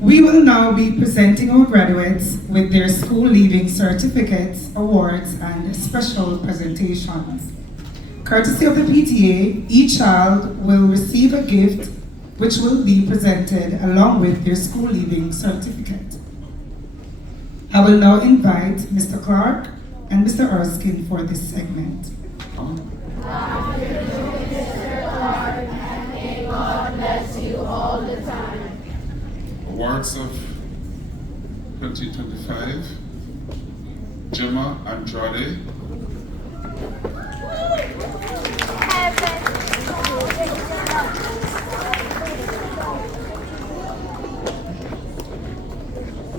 We will now be presenting our graduates with their school leaving certificates, awards, and special presentations. Courtesy of the PTA, each child will receive a gift which will be presented along with their school leaving certificate. I will now invite Mr. Clarke and Mr. Erskine for this segment. God bless you all the time. Awards of 2025, Gemma Andrade.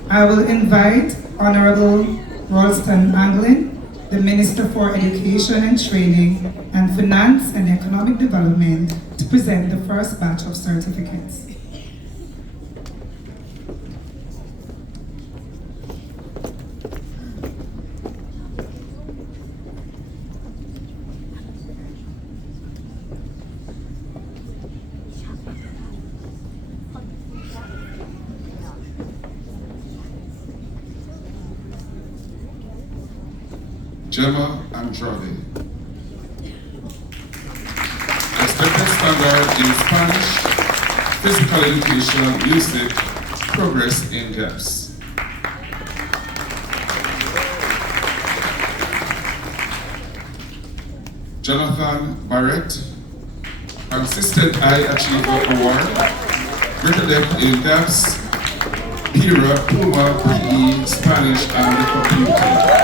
I will invite Honorable Ralston Anglin, the Minister for Education and Training and Finance and Economic Development, to present the first batch of certificates. Gemma Andrade. Expected standard in Spanish, physical education, music, progress in gaps. Jonathan Barrett, Consistent High Achiever Award, greater depth in gaps, PIRA, Puma, PE, Spanish, and computer.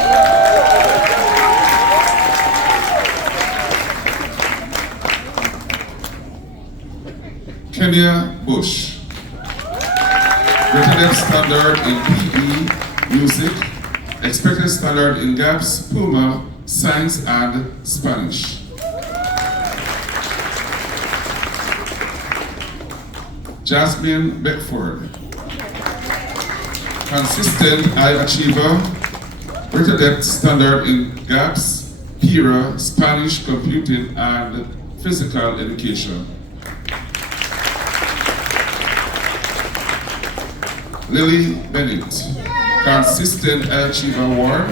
Kenya Bush, greater depth standard in PE, music, expected standard in gaps, Puma, science, and Spanish. Jasmine Beckford, consistent high achiever, greater depth standard in gaps, PIRA, Spanish, computing, and physical education. Lily Bennett, consistent high achiever award,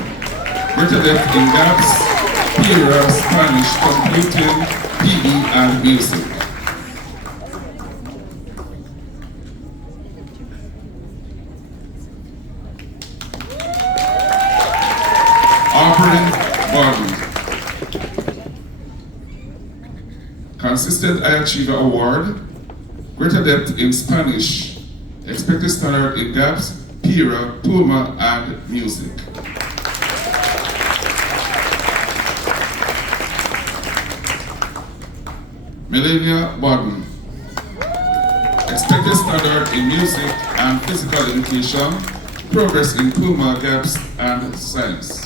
greater depth in gaps, PIRA, Spanish, computing, PE, and music. Consistent High Achiever Award, greater depth in Spanish, expected standard in gaps, PIRA, Puma, and music. Melania Bodden, expected standard in music and physical education, progress in Puma, gaps, and science.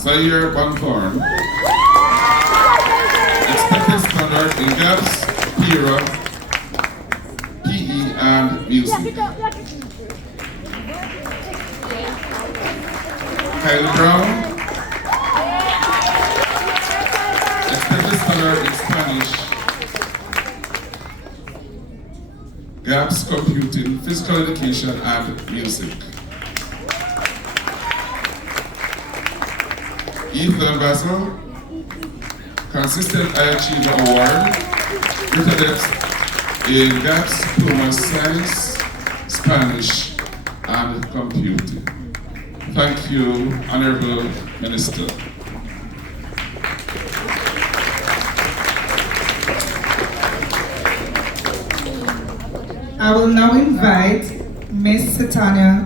Zaire Banthorn, expected standard in gaps, PIRA, PE, and music. Kyle Brown, expected standard in Spanish, gaps, computing, physical education, and music. Ethan Basil, consistent High Achiever Award, greater depth in gaps, Puma, science, Spanish, and computing. Thank you, Honorable Minister. I will now invite Ms. Setana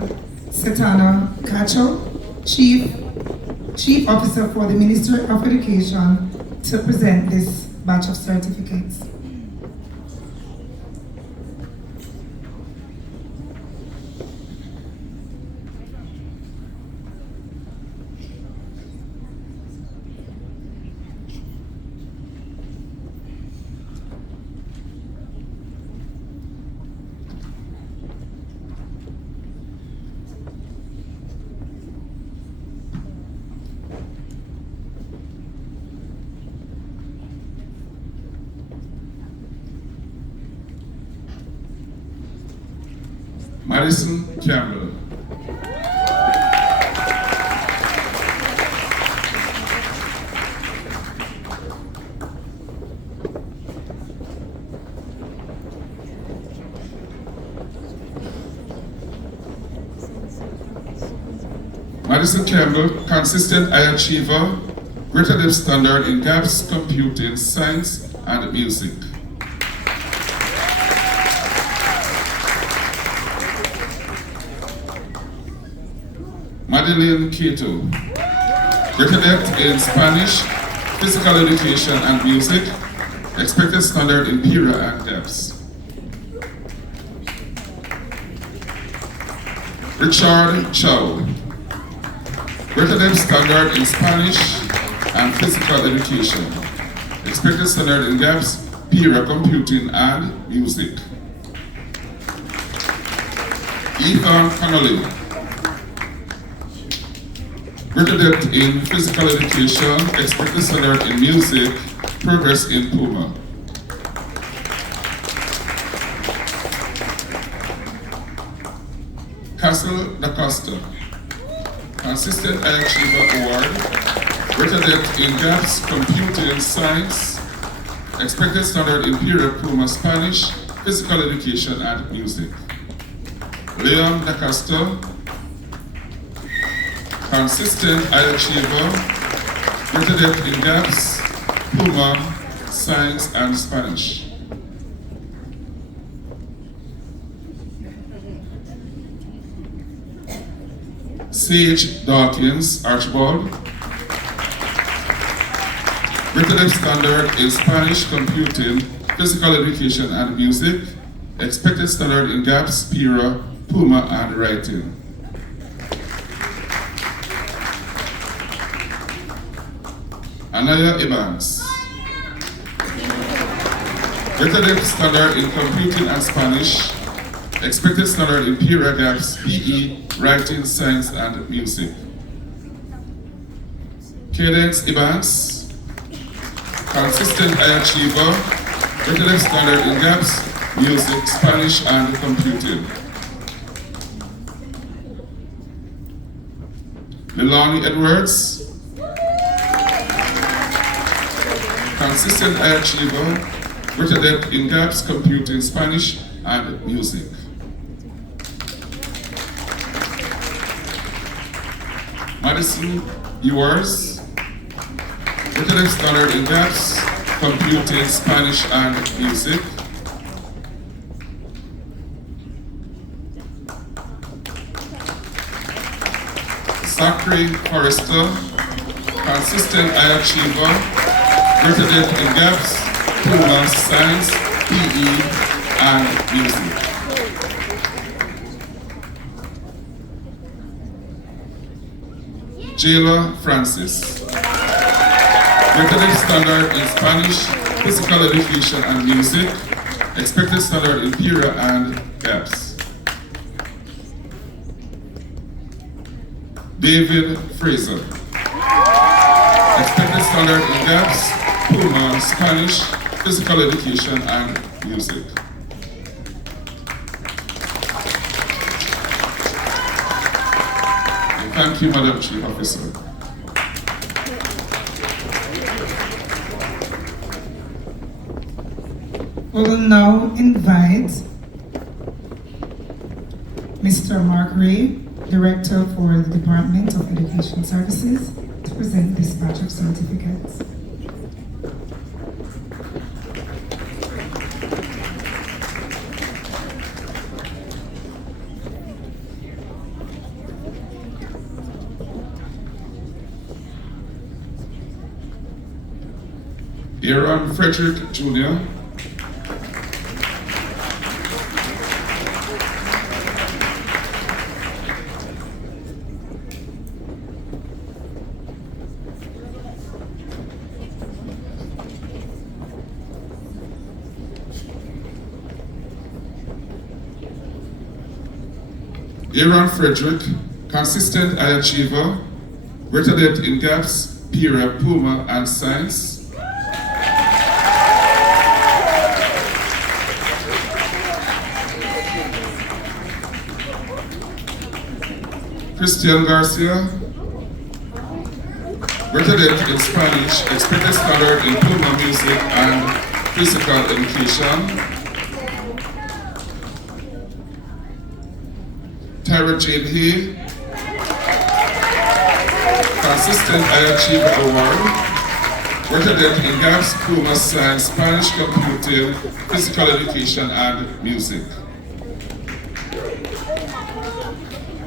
Cacho, Chief Officer for the Ministry of Education, to present this batch of certificates. Madison Campbell. Madison Campbell, consistent high achiever, greater depth standard in gaps, computing, science, and music. Madeleine Cato, greater depth in Spanish, physical education, and music, expected standard in PIRA and depths. Richard Chow, greater depth standard in Spanish and physical education. Expected standard in gaps, PIRA, computing, and music. Ethan Connolly, greater depth in physical education. Expected standard in music, progress in Puma. Castle Da Costa, consistent high achiever award, greater depth in gaps, computing, science, expected standard in period Puma, Spanish, physical education, and music. Leon Da Costa, consistent high achiever, greater depth in gaps, Puma, science, and Spanish. Sage Dawkins, Archibald, greater depth standard in Spanish, computing, physical education, and music, expected standard in gaps, PIRA, Puma, and writing. Anaya Evans, greater depth standard in computing and Spanish, expected standard in PIRA, gaps, PE, writing, science, and music. Cadence Evans, consistent high achiever, greater depth standard in gaps, music, Spanish, and computing. Milani Edwards, consistent high achiever, greater depth in gaps, computing, Spanish, and music. Madison Ewers, greater depth standard in gaps, computing, Spanish, and music. Zachary Forrester, consistent high achiever, greater depth in gaps, Puma, science, PE, and music. Jayla Francis, greater depth standard in Spanish, physical education, and music, expected standard in PIRA and gaps. David Fraser, expected standard in gaps, Puma, Spanish, physical education, and music. Thank you, Madam Chief Officer. We will now invite Mr. Mark Ray, Director for the Department of Education Services, to present this batch of certificates. Aaron Frederick Jr., Aaron Frederick, consistent high achiever, greater depth in gaps, PIRA, Puma, and science. Christian Garcia, greater depth in Spanish, expected standard in Puma music and physical education. Tyra Jane Hay, consistent high achiever award, greater depth in gaps, Puma science, Spanish computing, physical education and music.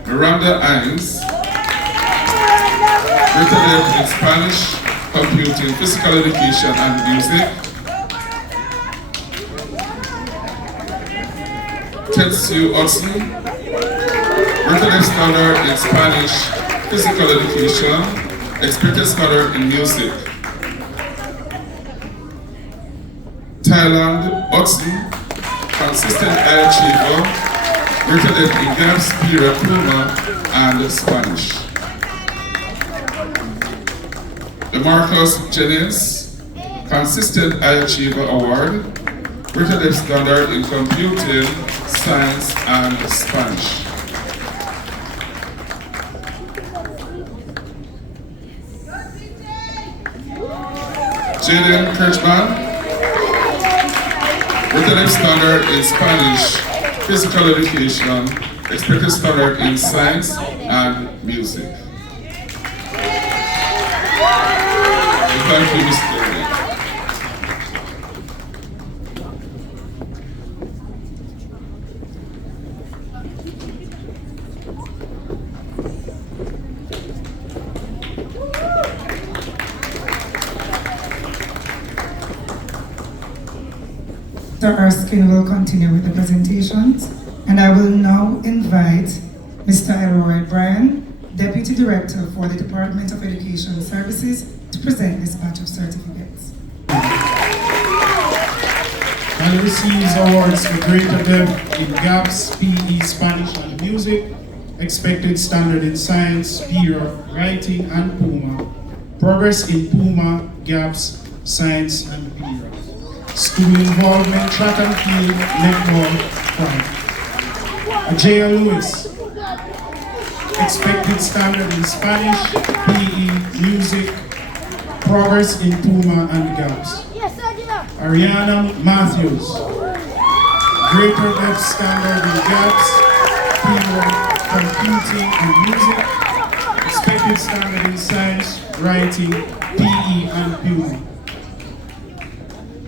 Miranda Hines, greater depth in Spanish, computing, physical education and music. Tetsu Hudson, greater depth standard in Spanish, physical education, expected standard in music. Thailand Hudson, consistent high achiever, greater depth in gaps, period, Puma, and Spanish. DeMarcus Jennings, consistent high achiever award, greater depth standard in computing, science, and Spanish. Jaden Kirchman, greater depth standard in Spanish, physical education, expected standard in science and music. Thank you, Mr. Mr. Erskine will continue with the presentations, and I will now invite Mr. Elroy Bryan, Deputy Director for the Department of Education Services, to present this batch of certificates. And receives awards for greater depth in gaps, PE, Spanish, and music, expected standard in science, PE, writing, and Puma, progress in Puma, gaps, science, and PE. School involvement, track and field, netball, Ajay Lewis, expected standard in Spanish, PE, music, progress in Puma and gaps. Ariana Matthews, greater depth standard in gaps, PE, computing and music, expected standard in science, writing, PE and Puma.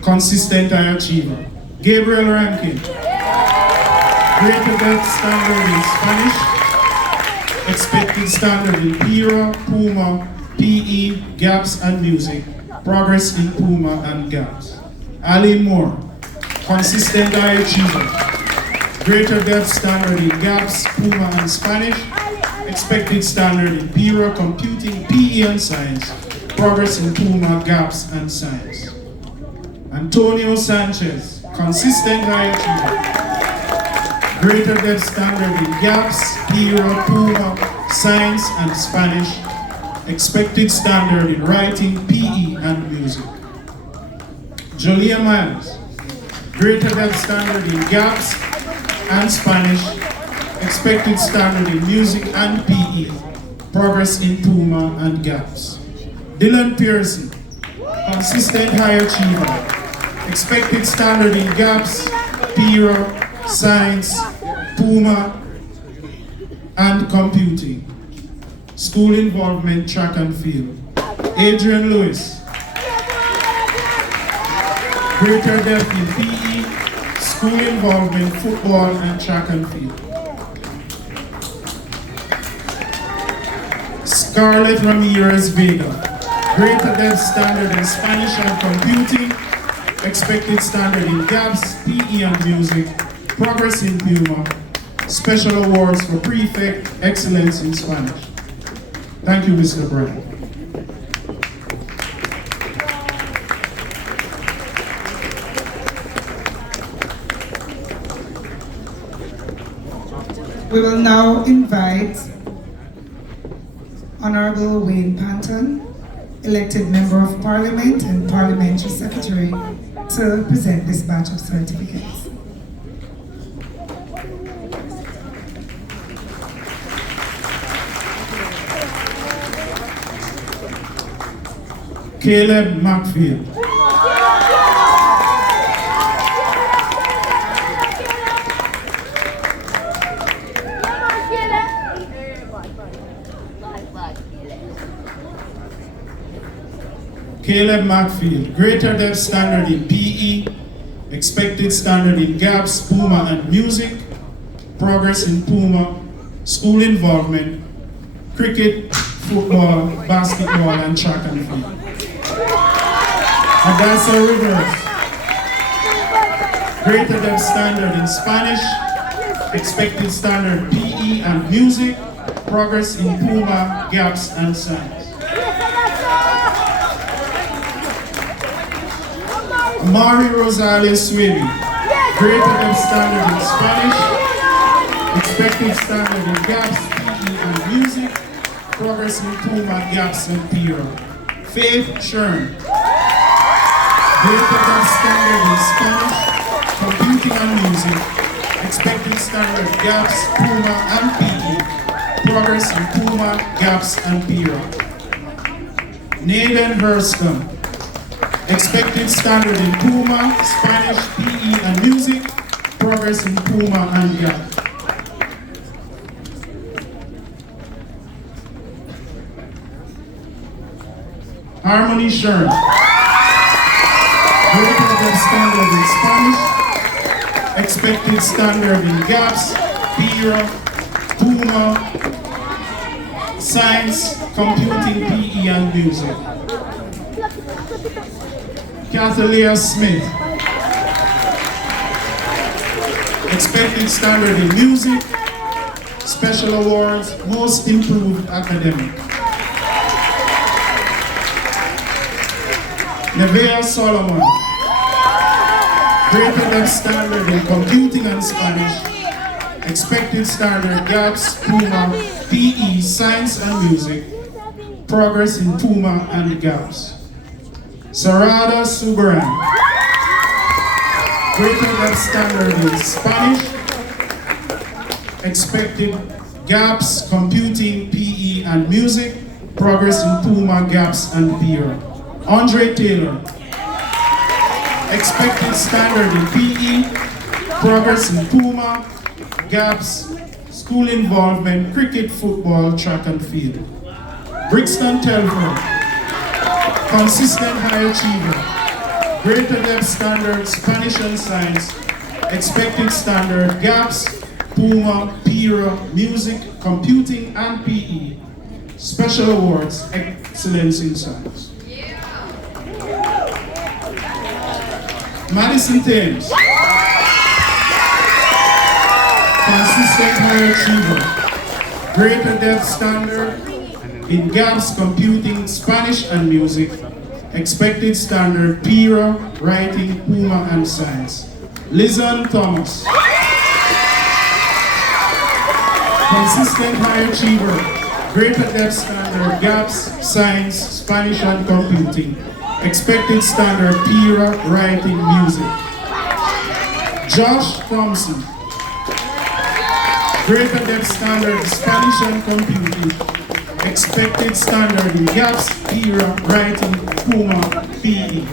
Consistent high achiever. Gabriel Rankin, greater depth standard in Spanish, expected standard in PIRA, Puma, PE, gaps and music, progress in Puma and gaps. Aline Moore, consistent high achiever. Greater depth standard in gaps, Puma and Spanish, expected standard in PIRA, computing, PE and science, progress in Puma, gaps and science. Antonio Sanchez, consistent high achiever. Greater depth standard in gaps, PIRA, Puma, science and Spanish, expected standard in writing, PE and music. Julia Miles, greater depth standard in gaps and Spanish, expected standard in music and PE, progress in Puma and gaps. Dylan Pearson, consistent high achiever. Expected standard in gaps, PIRA, science, Puma, and computing. School involvement, track and field. Adrian Lewis, greater depth in PE, school involvement, football, and track and field. Scarlett Ramirez Vega, greater depth standard in Spanish and computing, expected standard in gaps, PE and music, progress in Puma, special awards for prefect, excellence in Spanish. Thank you, Mr. Bryan. We will now invite Honorable Wayne Panton, elected Member of Parliament and Parliamentary Secretary, to present this batch of certificates. Caleb McField. Caleb McField, greater than standard in PE, expected standard in GAPS, Puma and music, progress in Puma, school involvement, cricket, football, basketball and track and field. And that's a reverse. Greater than standard in Spanish, expected standard PE and music, progress in Puma, GAPS and science. Mari Rosales Swimming, greater than standard in Spanish, expected standard in GAPS, PE and music, progress in Puma, GAPS and PIRA. Faith Shern, greater than standard in Spanish, computing and music, expected standard GAPS, Puma and PE, progress in Puma, GAPS and PIRA. Nathan Hurston, expected standard in Puma, Spanish, PE and music, progress in Puma and GAP. Harmony Shern, greater than standard in Spanish, expected standard in GAPS, PIRA, Puma, science, computing, PE and music. Cathalia Smith, expected standard in music, special awards, most improved academic. Nevea Solomon, greater than standard in computing and Spanish, expected standard GAPS, Puma, PE, science and music, progress in Puma and GAPS. Sarada Subaran, greater than standard in Spanish, expected GAPS, computing, PE and music, progress in Puma, GAPS and PIRA. Andre Taylor, expected standard in PE, progress in Puma, GAPS, school involvement, cricket, football, track and field. Brixton Telford, consistent high achiever, greater than standard Spanish and science, expected standard GAPS, Puma, PIRA, music, computing and PE, special awards, excellence in science. Madison Thames, consistent high achiever, greater depth standard in GAPS, computing, Spanish and music, expected standard PIRA, writing, Puma and science. Lizanne Thomas, consistent high achiever, greater depth standard GAPS, science, Spanish and computing, expected standard PIRA, writing, music. Josh Thompson, greater depth standard Spanish and computing, expected standard in GAPS, PIRA, writing, Puma, PE.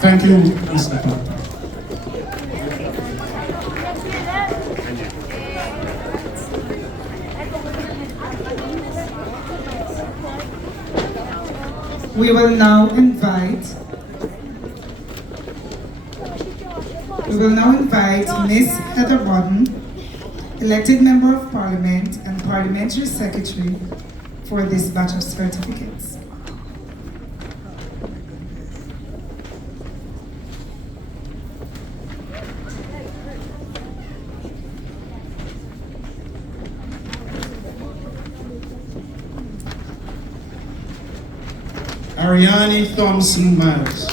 Thank you, Mr. Clarke. We will now invite Miss Heather Bodden, elected Member of Parliament and Parliamentary Secretary, for this batch of certificates. Ariane Thompson Miles,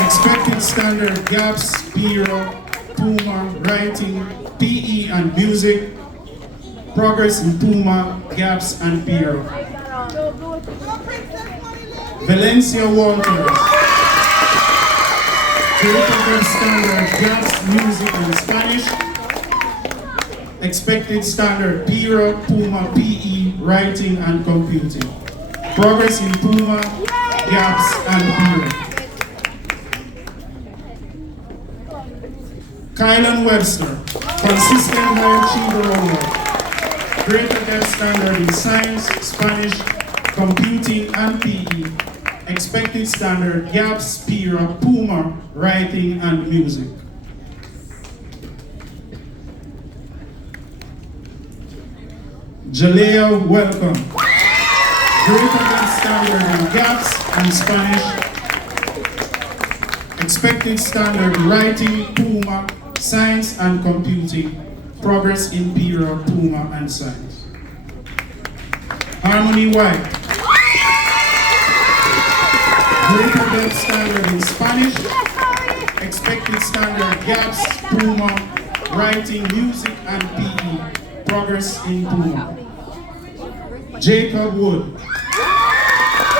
expected standard GAPS, PIRA, Puma, writing, PE and music, progress in Puma, GAPS and PIRA. Valencia Walters, greater than standard GAPS, music and Spanish, Expected standard, PIRA, PUMA, PE, writing and computing. Progress in PUMA, gaps and PIRA. Kylan Webster, consistent high achiever award. Greater depth standard in science, Spanish, computing and PE. Expected standard, gaps, PIRA, PUMA, writing and music. Jalea, welcome. Greater than standard in gaps and Spanish. Expected standard writing, PUMA, science and computing. Progress in PIRA, PUMA and science. Harmony White. Greater depth standard in Spanish. Expected standard gaps, PUMA, writing, music and PE. Progress in PUMA. Jacob Wood.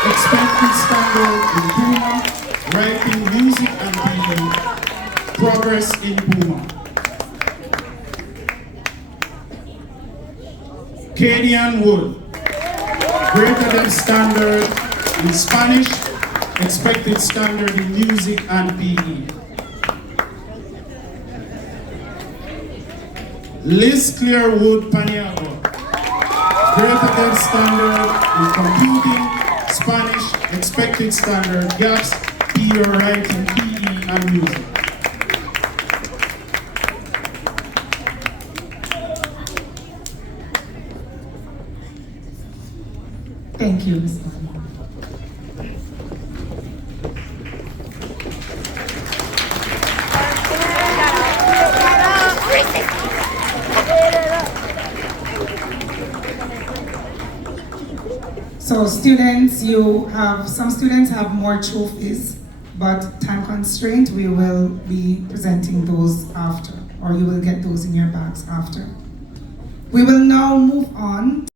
Expected standard in PUMA, writing, music and PE. Progress in PUMA. Kadian Wood. Greater than standard in Spanish, expected standard in music and PE. Liz Clearwood Paniagua. Greater than standard in computing, Spanish, expected standard, gaps, PE, writing, PE, and music. Thank you, Ms. Bonnie. So students, some students have more trophies, but time constraint, we will be presenting those after, or you will get those in your bags after. We will now move on